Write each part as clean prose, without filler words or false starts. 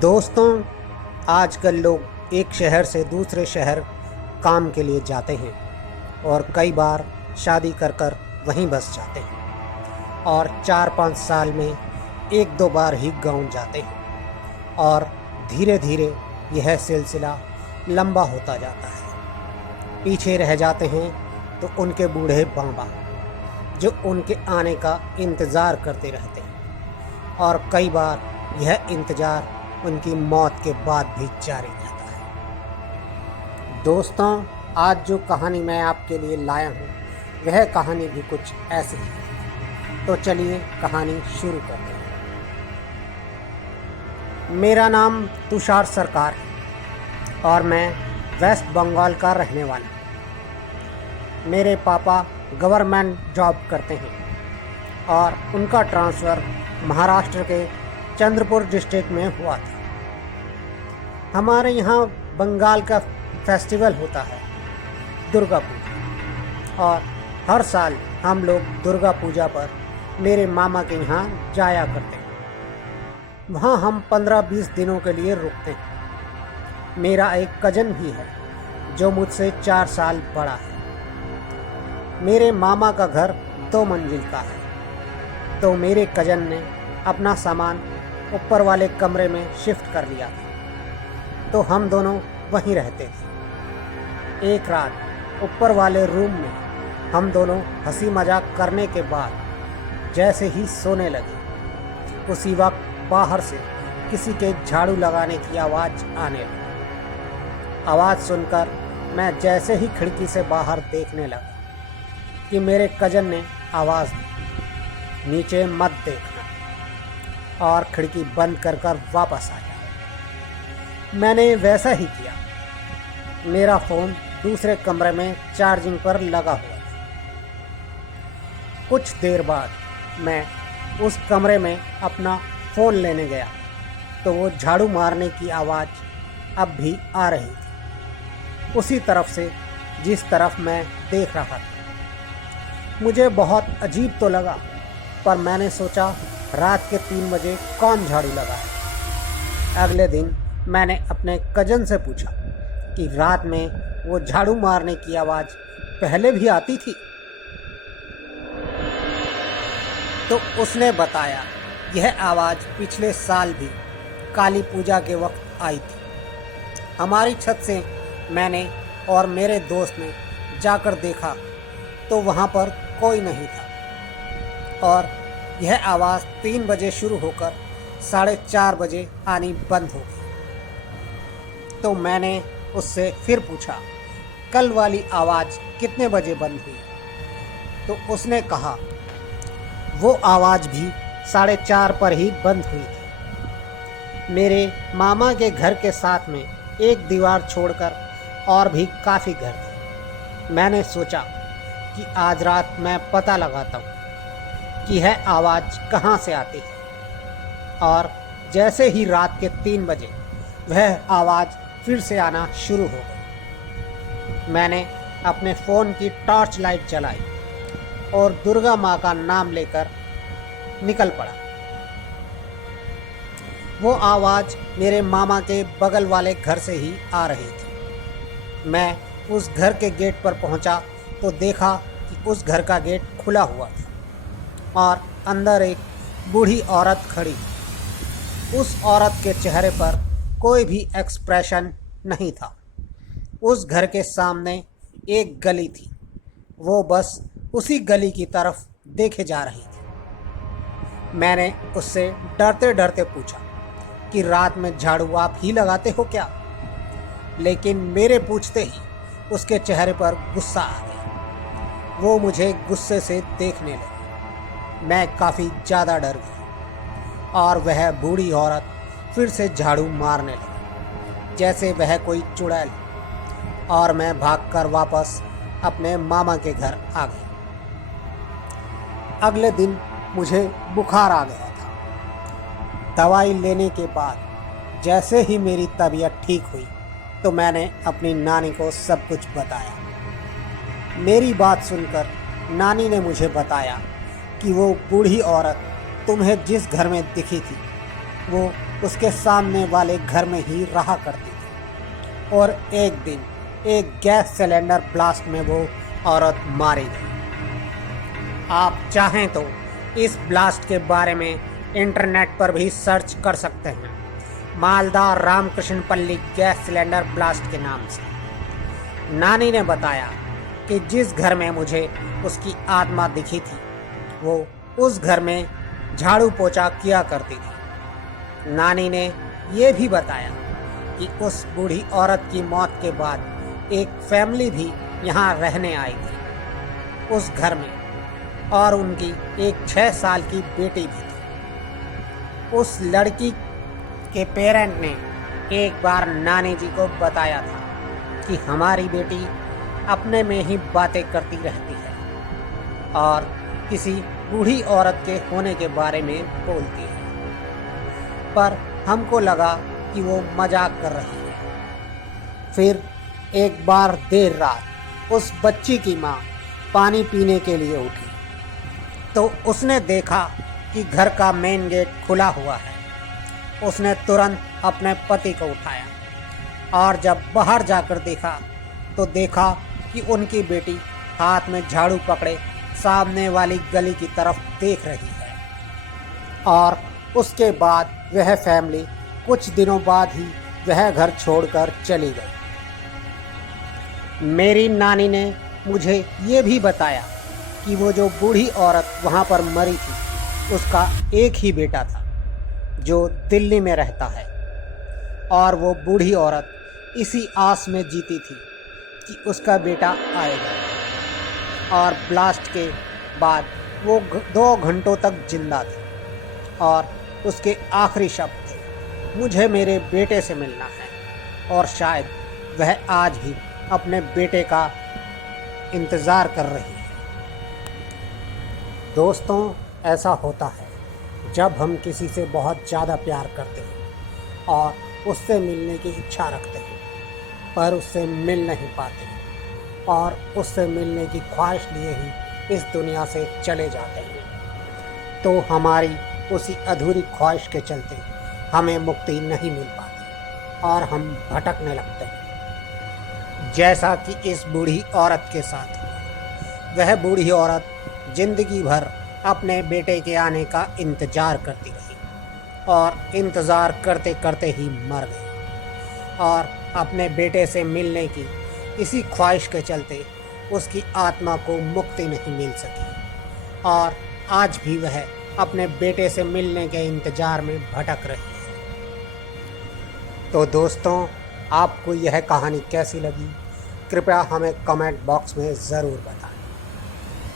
दोस्तों, आजकल लोग एक शहर से दूसरे शहर काम के लिए जाते हैं और कई बार शादी कर कर वहीं बस जाते हैं और 4-5 साल में 1-2 बार ही गाँव जाते हैं और धीरे धीरे यह सिलसिला लंबा होता जाता है। पीछे रह जाते हैं तो उनके बूढ़े बाबा, जो उनके आने का इंतज़ार करते रहते हैं और कई बार यह इंतज़ार उनकी मौत के बाद भी जारी रहता है। दोस्तों, आज जो कहानी मैं आपके लिए लाया हूँ वह कहानी भी कुछ ऐसी है। तो चलिए कहानी शुरू करते हैं। मेरा नाम तुषार सरकार है और मैं वेस्ट बंगाल का रहने वाला हूँ। मेरे पापा गवर्नमेंट जॉब करते हैं और उनका ट्रांसफ़र महाराष्ट्र के चंद्रपुर डिस्ट्रिक्ट में हुआ था। हमारे यहाँ बंगाल का फेस्टिवल होता है दुर्गा पूजा, और हर साल हम लोग दुर्गा पूजा पर मेरे मामा के यहाँ जाया करते हैं। वहाँ हम 15-20 दिनों के लिए रुकते हैं। मेरा एक कज़न भी है जो मुझसे 4 साल बड़ा है। मेरे मामा का घर 2 मंजिल का है, तो मेरे कज़न ने अपना सामान ऊपर वाले कमरे में शिफ्ट कर लिया था, तो हम दोनों वहीं रहते थे। एक रात ऊपर वाले रूम में हम दोनों हंसी मजाक करने के बाद जैसे ही सोने लगे, उसी वक्त बाहर से किसी के झाड़ू लगाने की आवाज़ आने लगी। आवाज़ सुनकर मैं जैसे ही खिड़की से बाहर देखने लगा कि मेरे कज़न ने आवाज़ दी, नीचे मत देखना, और खिड़की बंद कर वापस आ जा। मैंने वैसा ही किया। मेरा फ़ोन दूसरे कमरे में चार्जिंग पर लगा हुआ था। कुछ देर बाद मैं उस कमरे में अपना फ़ोन लेने गया तो वो झाड़ू मारने की आवाज़ अब भी आ रही थी, उसी तरफ से जिस तरफ मैं देख रहा था। मुझे बहुत अजीब तो लगा, पर मैंने सोचा रात के 3 बजे कौन झाड़ू लगा है। अगले दिन मैंने अपने कज़न से पूछा कि रात में वो झाड़ू मारने की आवाज़ पहले भी आती थी, तो उसने बताया यह आवाज़ पिछले साल भी काली पूजा के वक्त आई थी। हमारी छत से मैंने और मेरे दोस्त ने जाकर देखा तो वहाँ पर कोई नहीं था, और यह आवाज़ 3 बजे शुरू होकर 4:30 बजे आनी बंद हो गई। तो मैंने उससे फिर पूछा, कल वाली आवाज़ कितने बजे बंद हुई? तो उसने कहा वो आवाज़ भी 4:30 पर ही बंद हुई थी। मेरे मामा के घर के साथ में एक दीवार छोड़कर और भी काफ़ी घर थे। मैंने सोचा कि आज रात मैं पता लगाता हूँ कि यह आवाज़ कहाँ से आती है, और जैसे ही रात के 3 बजे वह आवाज़ फिर से आना शुरू हो गई। मैंने अपने फ़ोन की टॉर्च लाइट जलाई और दुर्गा माँ का नाम लेकर निकल पड़ा। वो आवाज़ मेरे मामा के बगल वाले घर से ही आ रही थी। मैं उस घर के गेट पर पहुंचा तो देखा कि उस घर का गेट खुला हुआ था और अंदर एक बूढ़ी औरत खड़ी। उस औरत के चेहरे पर कोई भी एक्सप्रेशन नहीं था। उस घर के सामने एक गली थी, वो बस उसी गली की तरफ देखे जा रही थी। मैंने उससे डरते डरते पूछा कि रात में झाड़ू आप ही लगाते हो क्या? लेकिन मेरे पूछते ही उसके चेहरे पर गुस्सा आ गया। वो मुझे गुस्से से देखने लगी। मैं काफ़ी ज़्यादा डर गया और वह बूढ़ी औरत फिर से झाड़ू मारने लगी जैसे वह कोई चुड़ैल, और मैं भागकर वापस अपने मामा के घर आ गया। अगले दिन मुझे बुखार आ गया था। दवाई लेने के बाद जैसे ही मेरी तबीयत ठीक हुई तो मैंने अपनी नानी को सब कुछ बताया। मेरी बात सुनकर नानी ने मुझे बताया कि वो बूढ़ी औरत तुम्हें जिस घर में दिखी थी वो उसके सामने वाले घर में ही रहा करती थी और एक दिन एक गैस सिलेंडर ब्लास्ट में वो औरत मारी गई। आप चाहें तो इस ब्लास्ट के बारे में इंटरनेट पर भी सर्च कर सकते हैं, मालदा रामकृष्ण पल्ली गैस सिलेंडर ब्लास्ट के नाम से। नानी ने बताया कि जिस घर में मुझे उसकी आत्मा दिखी थी वो उस घर में झाड़ू पोछा किया करती थी। नानी ने ये भी बताया कि उस बूढ़ी औरत की मौत के बाद एक फैमिली भी यहाँ रहने आई थी उस घर में और उनकी एक 6 साल की बेटी भी थी। उस लड़की के पेरेंट ने एक बार नानी जी को बताया था कि हमारी बेटी अपने में ही बातें करती रहती है और किसी बूढ़ी औरत के होने के बारे में बोलती है, पर हमको लगा कि वो मजाक कर रही है। फिर एक बार देर रात उस बच्ची की माँ पानी पीने के लिए उठी तो उसने देखा कि घर का मेन गेट खुला हुआ है। उसने तुरंत अपने पति को उठाया और जब बाहर जाकर देखा तो देखा कि उनकी बेटी हाथ में झाड़ू पकड़े सामने वाली गली की तरफ देख रही है। और उसके बाद वह फैमिली कुछ दिनों बाद ही वह घर छोड़कर चली गई। मेरी नानी ने मुझे ये भी बताया कि वो जो बूढ़ी औरत वहाँ पर मरी थी उसका एक ही बेटा था जो दिल्ली में रहता है और वो बूढ़ी औरत इसी आस में जीती थी कि उसका बेटा आएगा। और ब्लास्ट के बाद वो 2 घंटों तक जिंदा थी और उसके आखिरी शब्द थे, मुझे मेरे बेटे से मिलना है। और शायद वह आज भी अपने बेटे का इंतज़ार कर रही है। दोस्तों, ऐसा होता है जब हम किसी से बहुत ज़्यादा प्यार करते हैं और उससे मिलने की इच्छा रखते हैं पर उससे मिल नहीं पाते और उससे मिलने की ख्वाहिश लिए ही इस दुनिया से चले जाते हैं, तो हमारी उसी अधूरी ख्वाहिश के चलते हमें मुक्ति नहीं मिल पाती और हम भटकने लगते हैं। जैसा कि इस बूढ़ी औरत के साथ हुआ। वह बूढ़ी औरत जिंदगी भर अपने बेटे के आने का इंतज़ार करती रही और इंतज़ार करते करते ही मर गई और अपने बेटे से मिलने की इसी ख्वाहिश के चलते उसकी आत्मा को मुक्ति नहीं मिल सकी और आज भी वह अपने बेटे से मिलने के इंतज़ार में भटक रही है। तो दोस्तों, आपको यह कहानी कैसी लगी कृपया हमें कमेंट बॉक्स में ज़रूर बताएं।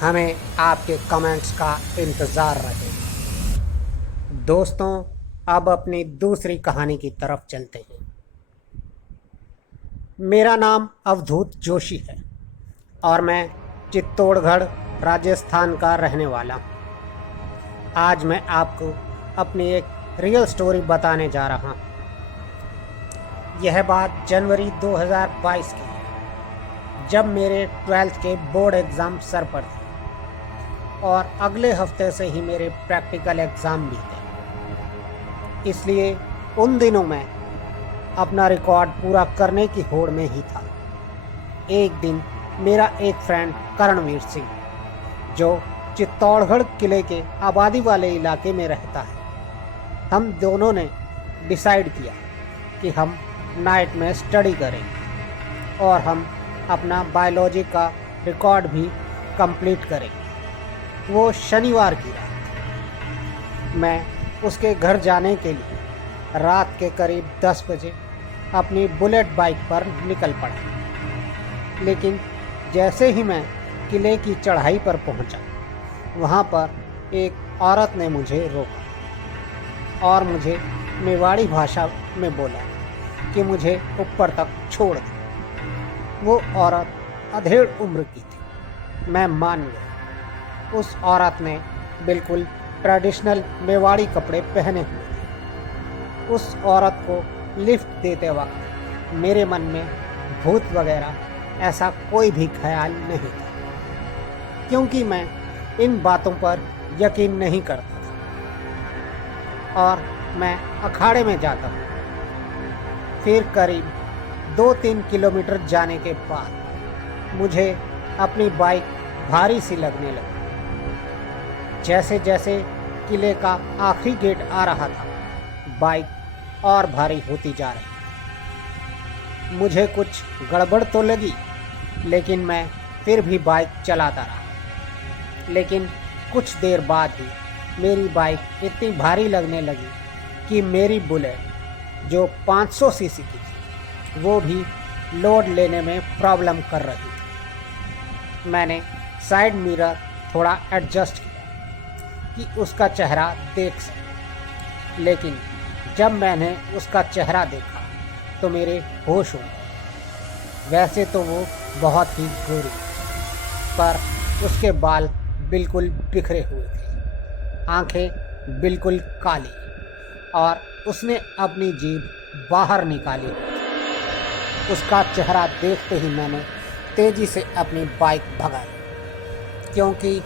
हमें आपके कमेंट्स का इंतज़ार रहेगा। दोस्तों, अब अपनी दूसरी कहानी की तरफ चलते हैं। मेरा नाम अवधूत जोशी है और मैं चित्तौड़गढ़ राजस्थान का रहने वाला हूँ। आज मैं आपको अपनी एक रियल स्टोरी बताने जा रहा हूँ। यह बात जनवरी 2022 की है जब मेरे 12th के बोर्ड एग्ज़ाम सर पर थे और अगले हफ्ते से ही मेरे प्रैक्टिकल एग्ज़ाम भी थे। इसलिए उन दिनों मैं अपना रिकॉर्ड पूरा करने की होड़ में ही था। एक दिन मेरा एक फ्रेंड करणवीर सिंह जो चित्तौड़गढ़ किले के आबादी वाले इलाके में रहता है, हम दोनों ने डिसाइड किया कि हम नाइट में स्टडी करेंगे और हम अपना बायोलॉजी का रिकॉर्ड भी कंप्लीट करेंगे। वो शनिवार की रात मैं उसके घर जाने के लिए रात के करीब 10 बजे अपनी बुलेट बाइक पर निकल पड़ा। लेकिन जैसे ही मैं किले की चढ़ाई पर पहुंचा, वहां पर एक औरत ने मुझे रोका और मुझे मेवाड़ी भाषा में बोला कि मुझे ऊपर तक छोड़ दे। वो औरत अधेड़ उम्र की थी। मैं मान गया। उस औरत ने बिल्कुल ट्रेडिशनल मेवाड़ी कपड़े पहने हुए थे। उस औरत को लिफ्ट देते वक्त मेरे मन में भूत वगैरह ऐसा कोई भी ख्याल नहीं था, क्योंकि मैं इन बातों पर यकीन नहीं करता था और मैं अखाड़े में जाता हूँ। फिर करीब 2-3 किलोमीटर जाने के बाद मुझे अपनी बाइक भारी सी लगने लगी। जैसे जैसे किले का आखिरी गेट आ रहा था, बाइक और भारी होती जा रही। मुझे कुछ गड़बड़ तो लगी, लेकिन मैं फिर भी बाइक चलाता रहा। लेकिन कुछ देर बाद ही मेरी बाइक इतनी भारी लगने लगी कि मेरी बुलेट जो 500 सीसी की थी वो भी लोड लेने में प्रॉब्लम कर रही थी। मैंने साइड मिरर थोड़ा एडजस्ट किया कि उसका चेहरा देख सके, लेकिन जब मैंने उसका चेहरा देखा तो मेरे होश उड़ गए। वैसे तो वो बहुत ही गोरी, पर उसके बाल बिल्कुल बिखरे हुए थे, आंखें बिल्कुल काली, और उसने अपनी जीभ बाहर निकाली हुई थी। उसका चेहरा देखते ही मैंने तेज़ी से अपनी बाइक भगाई, क्योंकि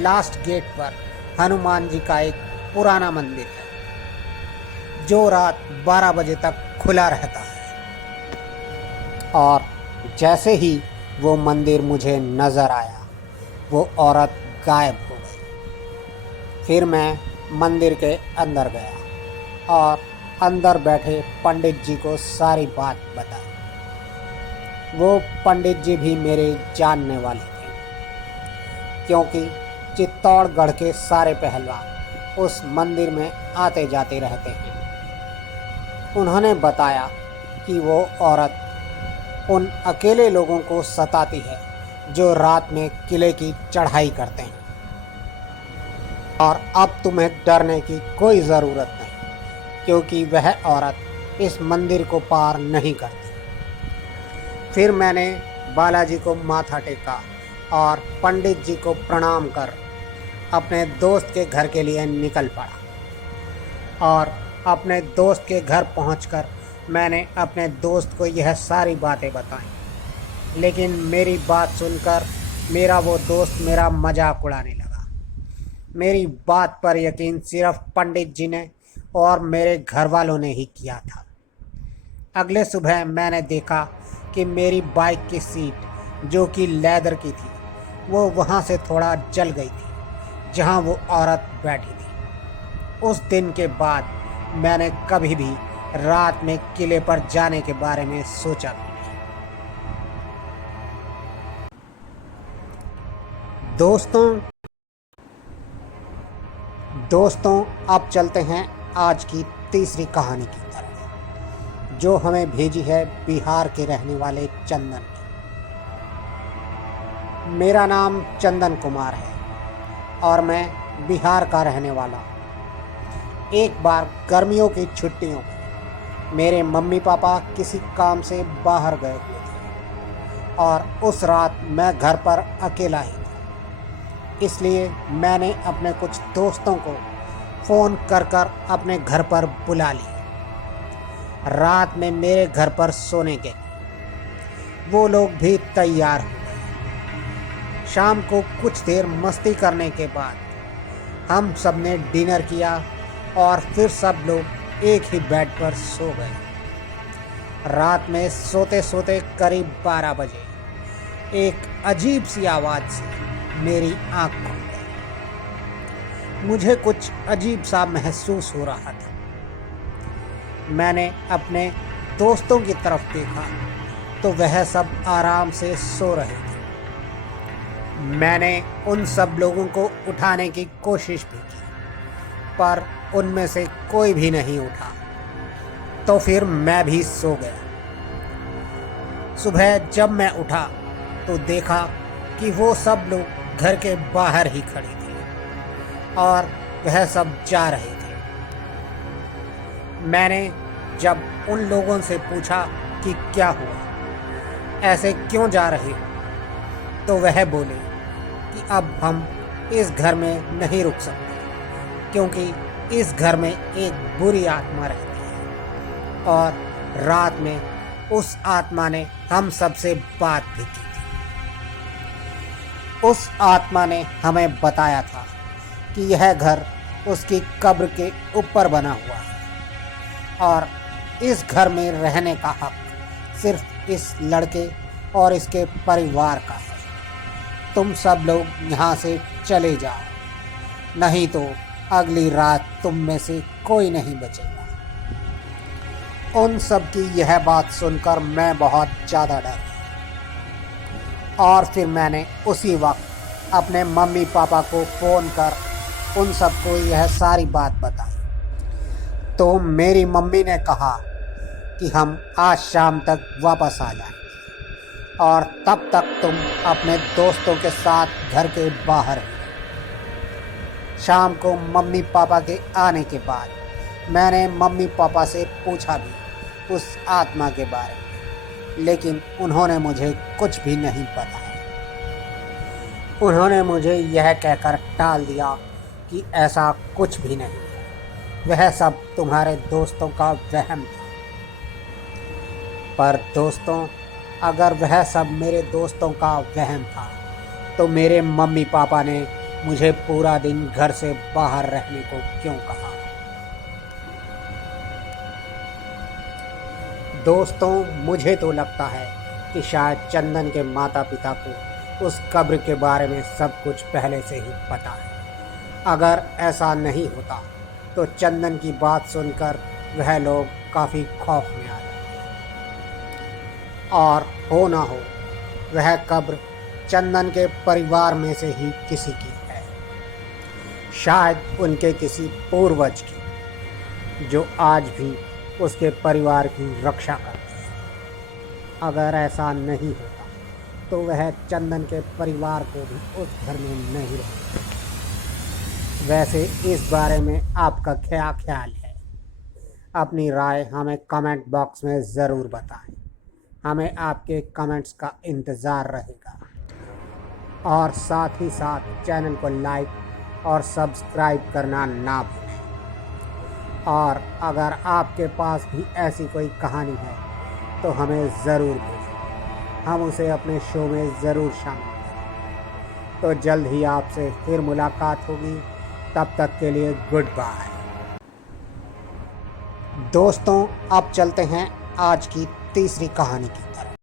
लास्ट गेट पर हनुमान जी का एक पुराना मंदिर है जो रात 12 बजे तक खुला रहता है। और जैसे ही वो मंदिर मुझे नज़र आया, वो औरत गायब हो गई। फिर मैं मंदिर के अंदर गया और अंदर बैठे पंडित जी को सारी बात बताई। वो पंडित जी भी मेरे जानने वाले थे, क्योंकि चित्तौड़गढ़ के सारे पहलवान उस मंदिर में आते जाते रहते हैं। उन्होंने बताया कि वो औरत उन अकेले लोगों को सताती है जो रात में किले की चढ़ाई करते हैं, और अब तुम्हें डरने की कोई ज़रूरत नहीं, क्योंकि वह औरत इस मंदिर को पार नहीं करती। फिर मैंने बालाजी को माथा टेका और पंडित जी को प्रणाम कर अपने दोस्त के घर के लिए निकल पड़ा। और अपने दोस्त के घर पहुंचकर मैंने अपने दोस्त को यह सारी बातें बताई, लेकिन मेरी बात सुनकर मेरा वो दोस्त मेरा मजाक उड़ाने लगा। मेरी बात पर यकीन सिर्फ पंडित जी ने और मेरे घर वालों ने ही किया था। अगले सुबह मैंने देखा कि मेरी बाइक की सीट, जो कि लेदर की थी, वो वहाँ से थोड़ा जल गई थी जहाँ वो औरत बैठी थी। उस दिन के बाद मैंने कभी भी रात में किले पर जाने के बारे में सोचा भी नहीं। दोस्तों, अब चलते हैं आज की तीसरी कहानी की तरफ, जो हमें भेजी है बिहार के रहने वाले चंदन की। मेरा नाम चंदन कुमार है और मैं बिहार का रहने वाला हूँ। एक बार गर्मियों की छुट्टियों में मेरे मम्मी पापा किसी काम से बाहर गए हुए थे और उस रात मैं घर पर अकेला ही था। इसलिए मैंने अपने कुछ दोस्तों को फ़ोन कर कर अपने घर पर बुला लिया। रात में मेरे घर पर सोने के वो लोग भी तैयार हो गए। शाम को कुछ देर मस्ती करने के बाद हम सब ने डिनर किया और फिर सब लोग एक ही बेड पर सो गए। रात में सोते सोते करीब 12 बजे एक अजीब सी आवाज़ से मेरी आँख खुल गई। मुझे कुछ अजीब सा महसूस हो रहा था। मैंने अपने दोस्तों की तरफ देखा तो वह सब आराम से सो रहे थे। मैंने उन सब लोगों को उठाने की कोशिश भी की, पर उनमें से कोई भी नहीं उठा। तो फिर मैं भी सो गया। सुबह जब मैं उठा तो देखा कि वो सब लोग घर के बाहर ही खड़े थे और वह सब जा रहे थे। मैंने जब उन लोगों से पूछा कि क्या हुआ, ऐसे क्यों जा रहे हो, तो वह बोले कि अब हम इस घर में नहीं रुक सकते, क्योंकि इस घर में एक बुरी आत्मा रहती है और रात में उस आत्मा ने हम सबसे बात भी की थी। उस आत्मा ने हमें बताया था कि यह घर उसकी कब्र के ऊपर बना हुआ है और इस घर में रहने का हक सिर्फ इस लड़के और इसके परिवार का है। तुम सब लोग यहाँ से चले जाओ, नहीं तो अगली रात तुम में से कोई नहीं बचेगा। उन सब की यह बात सुनकर मैं बहुत ज़्यादा डर गया और फिर मैंने उसी वक्त अपने मम्मी पापा को फ़ोन कर उन सबको यह सारी बात बताई। तो मेरी मम्मी ने कहा कि हम आज शाम तक वापस आ जाएंगे और तब तक तुम अपने दोस्तों के साथ घर के बाहर रहो। शाम को मम्मी पापा के आने के बाद मैंने मम्मी पापा से पूछा भी उस आत्मा के बारे में, लेकिन उन्होंने मुझे कुछ भी नहीं बताया। उन्होंने मुझे यह कहकर टाल दिया कि ऐसा कुछ भी नहीं है, वह सब तुम्हारे दोस्तों का वहम था। पर दोस्तों, अगर वह सब मेरे दोस्तों का वहम था तो मेरे मम्मी पापा ने मुझे पूरा दिन घर से बाहर रहने को क्यों कहा? दोस्तों, मुझे तो लगता है कि शायद चंदन के माता पिता को उस कब्र के बारे में सब कुछ पहले से ही पता है। अगर ऐसा नहीं होता तो चंदन की बात सुनकर वह लोग काफ़ी खौफ में आ जाते। और हो ना हो वह कब्र चंदन के परिवार में से ही किसी की है, शायद उनके किसी पूर्वज की, जो आज भी उसके परिवार की रक्षा करते हैं। अगर ऐसा नहीं होता तो वह चंदन के परिवार को भी उस घर में नहीं रखते। वैसे इस बारे में आपका क्या ख्याल है? अपनी राय हमें कमेंट बॉक्स में ज़रूर बताएं। हमें आपके कमेंट्स का इंतज़ार रहेगा और साथ ही साथ चैनल को लाइक और सब्सक्राइब करना ना भूलें। और अगर आपके पास भी ऐसी कोई कहानी है तो हमें ज़रूर भेजें, हम उसे अपने शो में ज़रूर शामिल करें। तो जल्द ही आपसे फिर मुलाकात होगी, तब तक के लिए गुड बाय। दोस्तों, अब चलते हैं आज की तीसरी कहानी की तरफ।